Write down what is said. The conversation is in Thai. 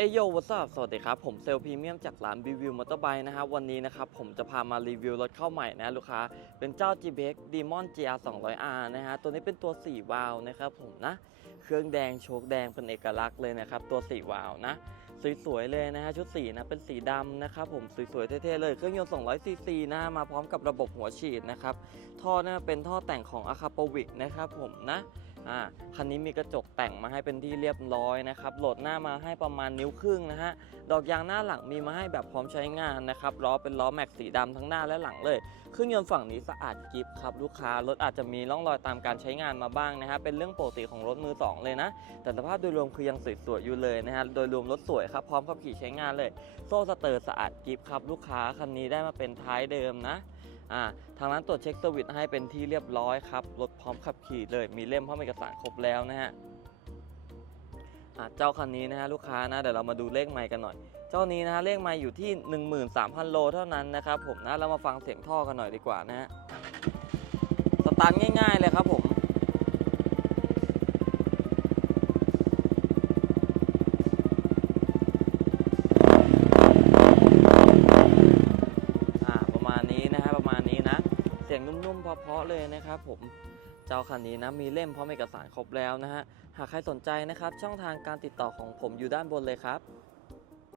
เอโยวัสดุสวัสดีครับ ผมเซลล์พรีเมียมจากร้านรีวิวมอเตอร์ไบค์นะครับ วันนี้นะครับ ผมจะพามารีวิวรถเข้าใหม่นะลูกค้า เป็นเจ้า GBX Demon GR 200R นะฮะ ตัวนี้เป็นตัว 4 วาล์วนะครับผมนะ เครื่องแดงโชคแดงเป็นเอกลักษณ์เลยนะครับ ตัว 4 วาล์วนะ สวยๆเลยนะฮะ ชุดสีนะ เป็นสีดำนะครับผม สวยๆ เท่ๆ เลย เครื่องยนต์ 200 ซีซีนะ มาพร้อมกับระบบหัวฉีดนะครับ ท่อนะเป็นท่อแต่งของอาคาโปวิกนะครับผมนะ อ่าคันนี้มีกระจกแต่งมาให้เป็นที่เรียบร้อยนะครับโหลดหน้ามาให้ประมาณนิ้วครึ่งนะฮะดอกยางหน้าหลังมีมาให้แบบพร้อมใช้งานนะครับล้อเป็นล้อแม็กสีดำทั้งหน้าและหลังเลยเครื่องยนต์ฝั่งนี้สะอาดกิฟครับลูกค้ารถอาจจะมีร่องรอยตามการใช้งานมาบ้างนะฮะเป็นเรื่องปกติของรถมือสองเลยนะ แต่สภาพโดยรวมคือยังสวยๆอยู่เลยนะฮะโดยรวมรถสวยครับพร้อมขับขี่ใช้งานเลย โซ่สเตอร์สะอาดกิฟครับลูกค้าคันนี้ได้มาเป็นท้ายเดิมนะ อ่าทางร้านตรวจเช็คเซอร์วิสให้เป็นที่เรียบร้อยครับรถพร้อมขับขี่เลยมีเล่มพร้อมเอกสารครบแล้วนะฮะเจ้าคันนี้นะฮะลูกค้านะเดี๋ยวเรามาดูเลขไม้กันหน่อย เจ้านี้นะฮะเลขไม้อยู่ที่ 13,000 โลเท่านั้นนะครับผมนะเรามาฟังเสียงท่อกันหน่อยดีกว่านะฮะสตาร์ทง่าย ๆเลยครับผม สียงนุ่มๆเพราะๆเลยนะครับผมเจ้าคันนี้นะมีเล่มพร้อมเอกสารครบแล้วนะฮะหากใครสนใจนะครับช่องทางการติดต่อของผมอยู่ด้านบนเลยครับ